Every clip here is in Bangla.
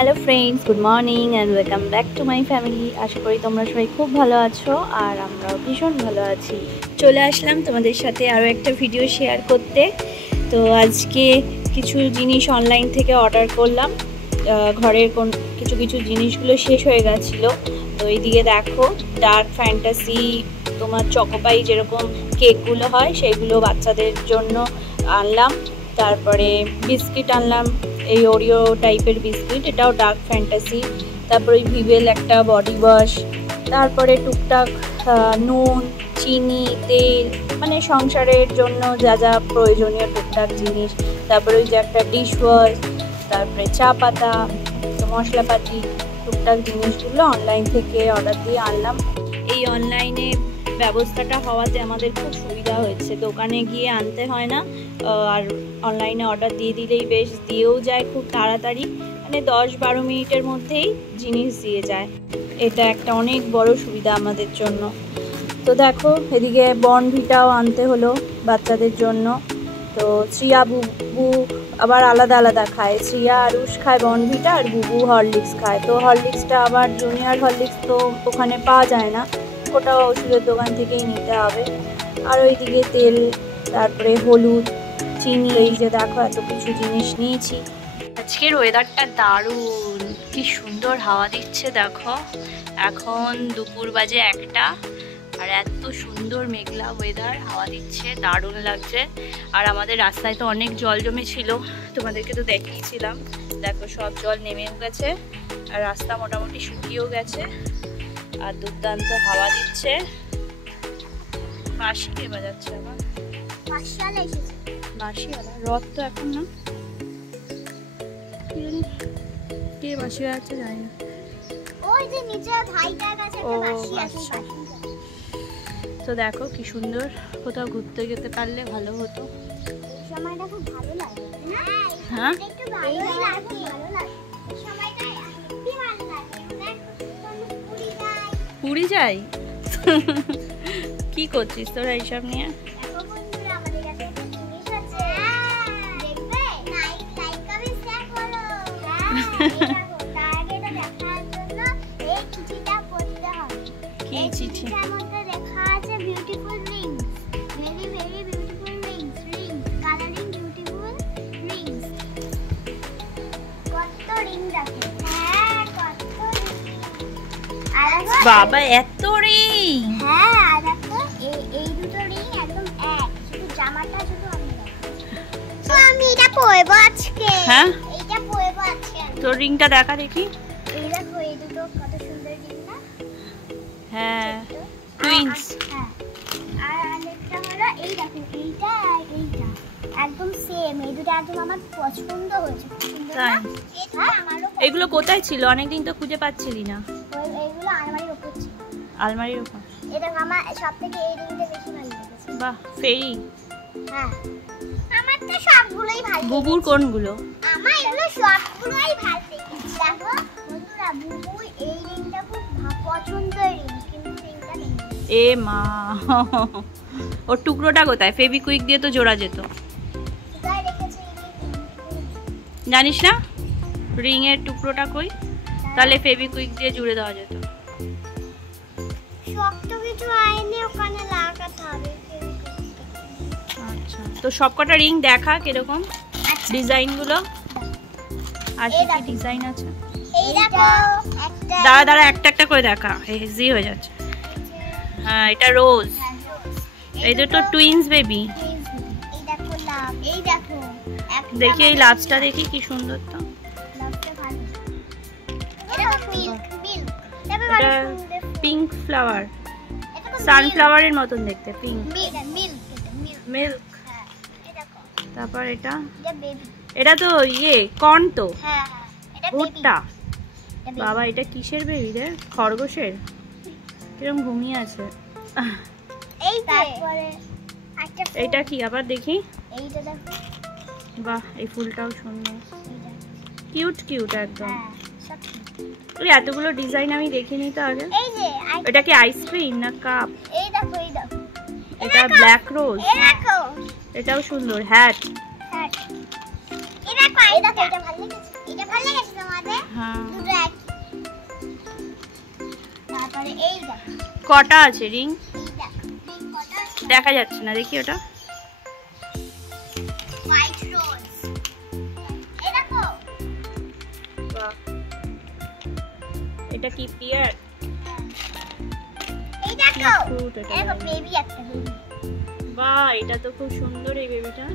Hello friends, good morning and welcome back to my family. আশা করি তোমরা সবাই খুব ভালো আছো আর আমরাও ভীষণ ভালো আছি। চলে আসলাম তোমাদের সাথে আরও একটা ভিডিও শেয়ার করতে। তো আজকে কিছু জিনিস অনলাইন থেকে অর্ডার করলাম। ঘরের কিছু জিনিসগুলো শেষ হয়ে গেছিলো। তো এইদিকে দেখো, ডার্ক ফ্যান্টাসি তোমার চকোপাই যেরকম কেকগুলো হয় সেইগুলো বাচ্চাদের জন্য আনলাম। তারপরে বিস্কিট আনলাম, এই ওরিও টাইপের বিস্কিট, এটাও ডার্ক ফ্যান্টাসি। তারপরে ভিভেল একটা বডি ওয়াশ, তারপরে টুকটাক নুন, চিনি, তেল, মানে সংসারের জন্য যা যা প্রয়োজনীয় টুকটাক জিনিস। তারপরে ওই যে একটা ডিশ ওয়াশ, তারপরে চা পাতা, মশলাপাতি, টুকটাক জিনিসগুলো অনলাইন থেকে অর্ডার দিয়ে আনলাম। এই অনলাইনে ব্যবস্থাটা হওয়াতে আমাদের খুব সুবিধা হয়েছে, দোকানে গিয়ে আনতে হয় না। আর অনলাইনে অর্ডার দিয়ে দিলেই বেশ দিয়েও যায় খুব তাড়াতাড়ি, মানে 10-12 মিনিটের মধ্যেই জিনিস দিয়ে যায়। এটা একটা অনেক বড় সুবিধা আমাদের জন্য। তো দেখো, এদিকে বর্নভিটাও আনতে হলো বাচ্চাদের জন্য। তো শ্রিয়া বুবু আবার আলাদা আলাদা খায়, শ্রিয়া আরুষ খায় বর্নভিটা আর বুবু হরলিক্স খায়। তো হরলিক্সটা আবার জুনিয়র হরলিক্স তো ওখানে পাওয়া যায় না, ওটাও ওষুধের দোকান থেকেই নিতে হবে। আর ওইদিকে তেল, তারপরে হলুদ, চিনি, এই যে দেখো এত কিছু জিনিস নিয়েছি। আজকের ওয়েদারটা দারুণ, কি সুন্দর হাওয়া দিচ্ছে দেখো। এখন দুপুর বাজে 1টা আর এত সুন্দর মেঘলা ওয়েদার, হাওয়া দিচ্ছে, দারুণ লাগছে। আর আমাদের রাস্তায় তো অনেক জল জমেছিল, তোমাদেরকে তো দেখিয়েছিলাম। দেখো সব জল নেমেও গেছে আর রাস্তা মোটামুটি শুকিয়েও গেছে। আর দুর্দান্ত হাওয়া দিচ্ছে। বাঁশি কে বাজাচ্ছে আবার? বাঁশিওয়ালা রথ তো এখন না, কে বাঁশি বাজাচ্ছে জানি না। তো দেখো কি সুন্দর, কোথাও ঘুরতে যেতে পারলে ভালো হতো। হ্যাঁ, পুরী যাই। কি করছিস তোরা এইসব নিয়ে? কি চিঠি? বাবা এত রিং! হ্যাঁ, দেখো এই দুটো রিং একদম এক, শুধু জামাটা শুধু আমি তো আমি এটা পরবো আজকে। হ্যাঁ, এইটা পরবো আজকে। তোর রিংটা দেখা দেখি। এই দেখো, এই দুটো কত সুন্দর রিং না? হ্যাঁ, টুইনস। হ্যাঁ, আর আরেকটা হলো এই দেখো, এইটা আর এইটা একদম সেম। এই দুটো একদম আমার পছন্দ হয়েছে, সুন্দর না? এটা আমারও। এগুলো কোথায় ছিল? অনেকদিন তো খুঁজে পাচ্ছিলি না। এইগুলো আলমারির উপর ছিল। আলমারির উপর? এটা আমার সবথেকে এই রিংটা বেশি ভালো লেগেছে। বাহ, ফেরি। হ্যাঁ, আমার তো সবগুলোই ভালো লেগেছে। বুবুর কোনগুলো? আমার এগুলো সবগুলোই ভালো লেগেছে। দেখো বন্ধুরা, বুবুর এই রিংটা খুব পছন্দের রিং, কিন্তু রিংটা নেই। এ মা, ওর টুকরোটা কোথায়? ফেভিকুইক দিয়ে তো জোড়া যেত। কোথায় রেখেছে জানিস না রিং এর টুকরোটা কই? তাহলে ফেভিকুইক দিয়ে জুড়ে দেওয়া যেত। শক্ত কিছু আইনে ওখানে লাগাতে হবে। আচ্ছা, তো সবকটা রিং দেখা কিরকম ডিজাইন গুলো, আর কি কি ডিজাইন আছে? এই দেখো একটা, দাঁড়া দাঁড়া, একটা একটা করে দেখা, হেজি হয়ে যাচ্ছে। হ্যাঁ, এটা রোজ। এই দুটো টুইনস বেবি। এই দেখো লাভ, এই দেখো দেখি এই লাভসটা দেখি, কি সুন্দর তো। লাভটা ভালো। এটা মিল্ক, মিল্ক তবে এটা ভালো সুন্দর। পিঙ্ক ফ্লাওয়ার, এটা তো সানফ্লাওয়ারের মতন দেখতে, পিঙ্ক মিল্ক, মিল্ক এটা মিল্ক। মিল্ক। হ্যাঁ, এই দেখো তারপর এটা এটা বেবি। এটা তো কর্ন তো, হ্যাঁ হ্যাঁ, এটা বেবি। ভুট্টা। এটা baby। বাবা, এটা কিসের বেবি রে? খরগোশের। কিরকম ঘুমিয়ে আছে। এই তারপরে একটা এইটা কি আবার দেখি? এইটা দেখো। বাহ, এই ফুলটাও সুন্দর, এইটা কিউট কিউট একদম। হ্যাঁ, সব ওই এতগুলো ডিজাইন আমি দেখিনি তো আগে। এই যে এটা কি আইসক্রিম না কাপ? এই দেখো, এই দেখো এটা ব্ল্যাক রোজ। এই দেখো, এটাও সুন্দর, হ্যাট। হ্যাঁ এই দেখো, এই দেখো, এটা ভালো লেগেছে, এটা ভালো লেগেছে তোমাদের? হ্যাঁ, কটা আছে রিং? দেখা যাচ্ছে না, দেখি ওটা। হোয়াইট রোজ, এই দেখো। বাহ, এটা কি পিয়ার? এই দেখো, দেখো বেবি একটা বেবি। বাহ, এটা তো খুব সুন্দর এই বেবিটা।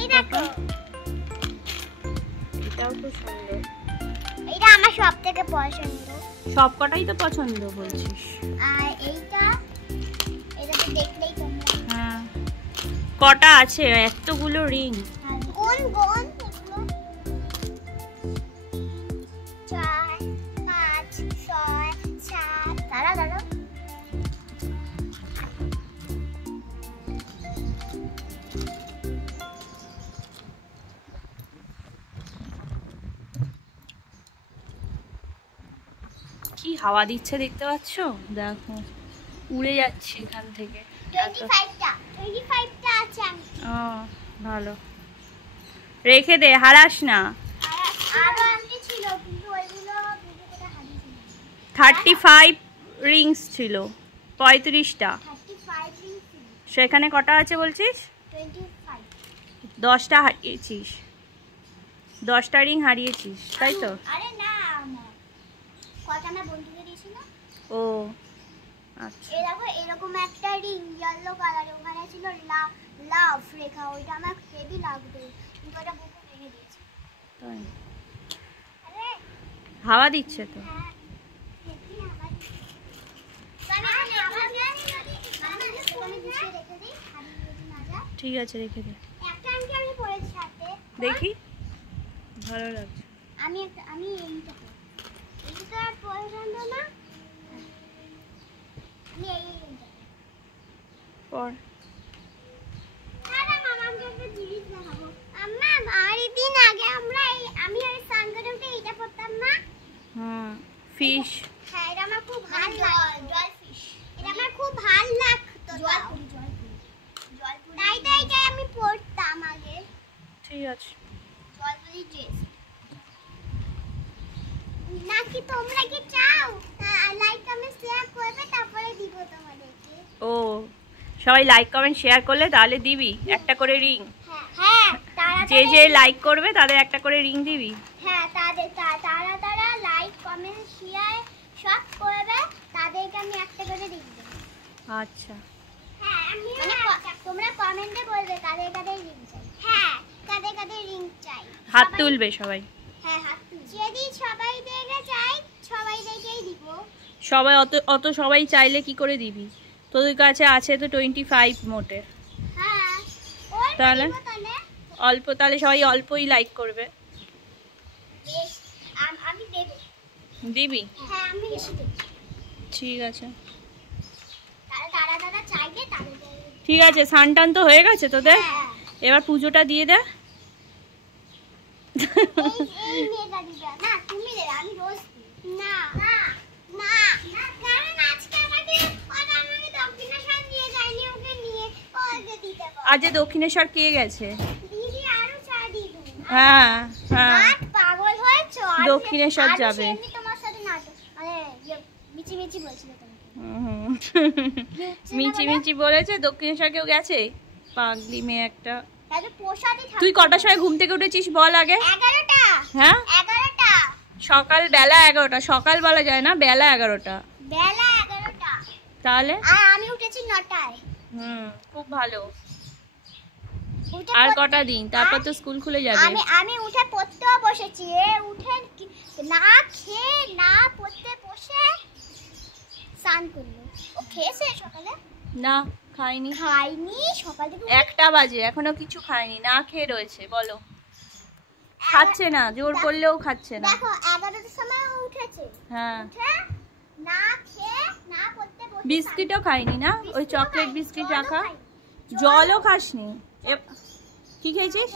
এই দেখো, এটাও খুব সুন্দর। এটা আমার সবথেকে পছন্দ। সবকটাই তো পছন্দ বলছিস। আর এইটা, এটা তো দেখলেই তোমরা। হ্যাঁ, কটা আছে এতগুলো রিং? কোন কোন 4 5 6 7 দাঁড়া দাঁড়া। কি হাওয়া দিচ্ছে দেখতে পাচ্ছ? দেখো উড়ে যাচ্ছে এখান থেকে। 25টা আছে আমি। ও ভালো, রেখে দে, হারাস না। আরো আনতে ছিল কিন্তু ওইগুলো ভিডিওতে হারিয়ে 35 রিংস ছিল, 35টা। 35 রিংস। সেখানে কটা আছে বলছিস? 25। 10টা হারিয়েছিস, 10টা রিং হারিয়েছিস, তাই তো? আরে না, কটা না বন্ধুকে দিয়েছি না। ও আচ্ছা। এই দেখো এরকম একটা রিং ইয়েলো কালার, ওখানে ছিল লাভ রেখা, ওইটা আমার হেভি লাগবে কিন্তু ওটা বুকে ভেঙে দিয়েছে। তাই? আরে হাওয়া দিচ্ছে তো। হ্যাঁ, হেভি হাওয়া দিচ্ছে। আমি আবার আমি গুছিয়ে রেখে দিই, হারিয়ে না যায়। ঠিক আছে, রেখে দে। একটা আংটি আমি পরেছি সাথে, দেখি, ভালো লাগছে। আমি এইটা পরি। এটা তো আর পছন্দ না, আমি এইটা পর। আরে মামা আমাকে একটা জিনিস দেখাবো। আম্মা বাড়ি দিন আগে আমি আর সানগরমটা এইটা পড়তাম না। হুম, ফিশ। হ্যাঁ, এটা আমার খুব ভালো লাগতো। জলফিশ, এটা আমার খুব ভালো লাগতো। জলপুরি তাই এটাই আমি পড়তাম আগে। ঠিক আছে। জলপুরি ড্রেস নাকি তোমরা কি চাও? লাইক কমেন্ট শেয়ার করবে, তারপরে দিব তোমাদেরকে। ও, সবাই লাইক কমেন্ট শেয়ার করলে তাহলে দিবি একটা করে রিং? হ্যাঁ, যে যে লাইক করবে তাদের একটা করে রিং দিবি? হ্যাঁ, তারা লাইক কমেন্ট শেয়ার সব করবে, তাদেরকে আমি একটা করে রিং দেব। আচ্ছা। হ্যাঁ, তোমরা কমেন্টে বলবে কাদের কাদের রিং চাই। হ্যাঁ, কাদের কাদের রিং চাই। হাত তুলবে সবাই। হ্যাঁ, হাত তুলবে। যদি সবাই দেখে চাই, সবাই দেখেই দিব। সবাই অত সবাই চাইলে কি করে দিবি? তোদের কাছে আছে তো 25 মোটে। হ্যাঁ, তাহলে অল্প, তাহলে সবাই অল্পই লাইক করবে। বেশ, আমি দেব। দিবি? হ্যাঁ, আমি বেশি দেব। ঠিক আছে। তারা চাইবে তাদের। ঠিক আছে, স্নান তো হয়ে গেছে তোদের? হ্যাঁ। এবার পুজোটা দিয়ে দে। এই মেয়েটা দিবে না, তুমি দেবে, আমি রোজ দিই। না না না, কারণ আজকে আমাকে দক্ষিণেশ্বর নিয়ে যায়নি, ওকে নিয়ে ওকে দিতে পারো। আজ দক্ষিণেশ্বর কে গেছে? দিদি আরো চা দিদু। হ্যাঁ হ্যাঁ, আজ পাগল হয়েছো? দক্ষিণেশ্বর যাবে। আমি তোমার সাথে নাটক মানে মিচি মিচি বলছিল তোমাকে। মিচি মিচি বলেছে দক্ষিণেশ্বর কেউ গেছে? পাগলি মেয়ে একটা। তাহলে প্রসাদই থাকবে। তুই কটার সময় ঘুম থেকে উঠেছিস বল আগে? 11টা। হ্যাঁ, 11টা। সকাল বেলা 11টা, সকাল বলা যায় না, বেলা 11টা। বেলা 11টা। তাহলে আর আমি উঠেছি 9টায়। খুব ভালো। আর কটা দিন, তারপর তো স্কুল খুলে যাবে। আমি উঠে পড়তেও বসেছি। উঠে না খেয়ে না পড়তে বসে স্নান করলো। ও খেয়েছে সকালে? না, খাইনি। খাইনি, সকাল থেকে 1টা বাজে এখনো কিছু খায়নি, না খেয়ে রয়েছে। বলো, খাচ্ছে না, জোর করলেও খাচ্ছে না। দেখো 11টার সময় ও উঠেছে। হ্যাঁ, উঠে না খেয়ে না পড়তে বসে বিস্কিটও খাইনি না, ওই চকলেট বিস্কিট রাখা। জলও খাসনি? কি খেয়েছিস?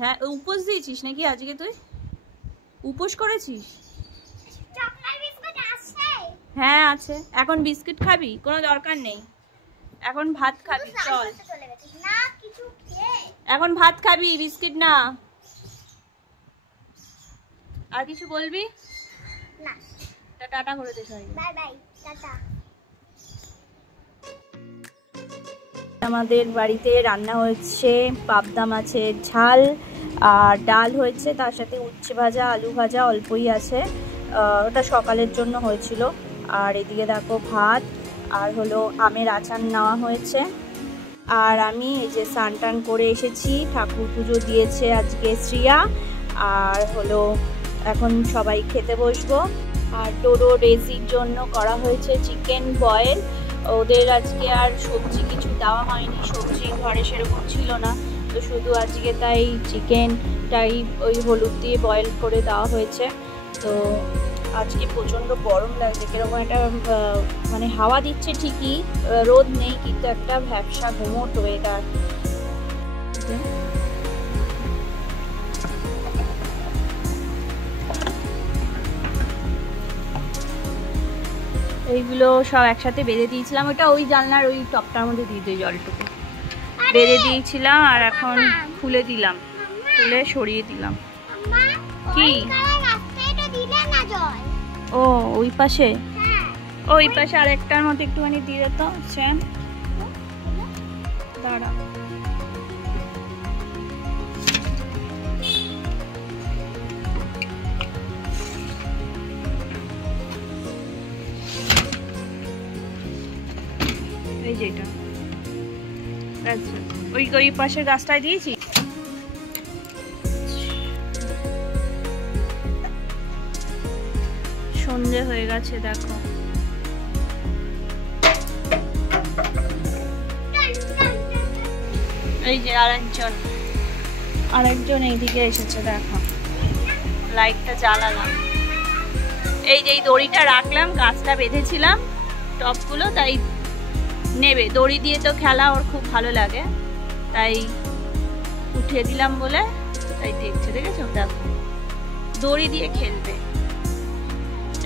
হ্যাঁ, উপোস দিয়েছিস নাকি আজকে? তুই উপোস করেছিস? চকলেট বিস্কুট আছে? হ্যাঁ আছে। এখন বিস্কিট খাবি? কোনো দরকার নেই, এখন ভাত খাবি। চল, না কিছু খেয়ে এখন ভাত খাবি, বিস্কিট না। আর কিছু বলবি? না, টাটা করে দে সবাই। Bye bye, tata. আমাদের বাড়িতে রান্না হচ্ছে পাবদা মাছের ঝাল আর ডাল হয়েছে, তার সাথে উচ্ছে ভাজা, আলু ভাজা অল্পই আছে, ওটা সকালের জন্য হয়েছিল। আর এদিকে দেখো ভাত আর হলো আমের আচার নেওয়া হয়েছে। আর আমি এই যে স্নান টান করে এসেছি, ঠাকুর পুজো দিয়েছে আজকে শ্রিয়া, আর হলো এখন সবাই খেতে বসবো। আর ডোডো ডেজির জন্য করা হয়েছে চিকেন বয়েল। ওদের আজকে আর সবজি কিছু দেওয়া হয়নি, সবজি ঘরে সেরকম ছিল না, তো শুধু আজকে তাই চিকেনটাই ওই হলুদ দিয়ে বয়েল করে দেওয়া হয়েছে। তো আজকে প্রচণ্ড গরম লাগছে, কীরকম একটা মানে হাওয়া দিচ্ছে ঠিকই, রোদ নেই, কিন্তু একটা ভ্যাপসা ঘুমোট ওয়েদার। এইগুলো সব একসাথে বেঁধে দিয়েছিলাম, ওটা ওই জানলার ওই টপটার মধ্যে দিয়ে দিই, জলটুকু বেঁধে দিয়েছিলাম আর এখন খুলে দিলাম, খুলে সরিয়ে দিলাম। কি ও ওই পাশে, ওই পাশে আরেকটার মতো একটুখানি দিয়ে দিত। শ্যাম দাঁড়া, এই যে এটা ওই ওই পাশের গাছটায় দিয়েছি। সন্ধে হয়ে গেছে দেখো, এই যে আরেকজন এইদিকে এসেছে দেখো, লাইটটা জ্বালালাম। এই যে এই দড়িটা রাখলাম, গাছটা বেঁধেছিলাম টপগুলো, তাই নেবে, দড়ি দিয়ে তো খেলা ওর খুব ভালো লাগে, তাই উঠিয়ে দিলাম বলে তাই দেখছে, দেখেছো দেখো দড়ি দিয়ে খেলবে।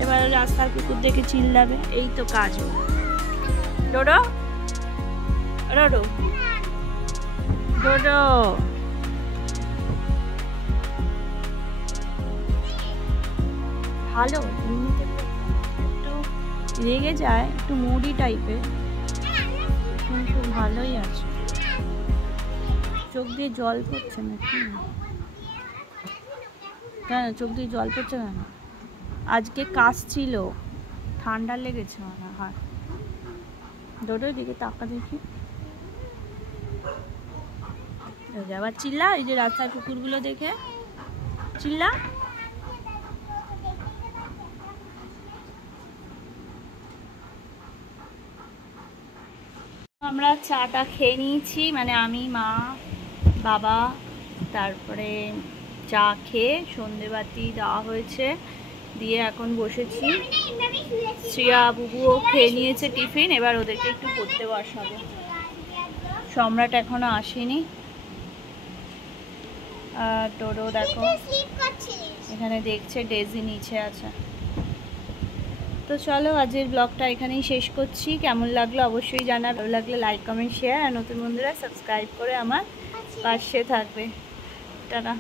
এবার রাস্তার কুকুর দেখে চিল্লাবে, এই তো কাজ। ডোডো ডোডো ডোডো, ভালো এমনিতে একটু রেগে যায়, একটু মুডি টাইপের, কিন্তু ভালোই আছে। চোখ দিয়ে জল পড়ছে নাকি? কেন চোখ দিয়ে জল পড়ছে কেন? আজকে কাশ ছিল, ঠান্ডা লেগেছে মনে হয়। ডোডোর দিকে তাকা দেখি, আবার চিল্লা, এই যে রাস্তার কুকুরগুলো দেখে চিল্লা। আমরা চাটা খেয়ে নিয়েছি, মানে আমি, মা, বাবা, তারপরে চা খেয়ে সন্ধেবাতি দেওয়া হয়েছে, দিয়ে এখন বসেছি। শ্রিয়া বুবুও খেয়ে নিয়েছে টিফিন, এবার ওদেরকে একটু পড়তে বসাবো। সম্রাট এখনো আসেনি। আর ডোডো দেখো এখানে দেখছে, ডেজি নিচে আছে। তো চলো আজকের ব্লগটা এখানেই শেষ করছি। কেমন লাগলো অবশ্যই জানা, ভালো লাগলে লাইক কমেন্ট শেয়ার, আর নতুন বন্ধুরা সাবস্ক্রাইব করে আমার পাশে থাকবে। টাটা।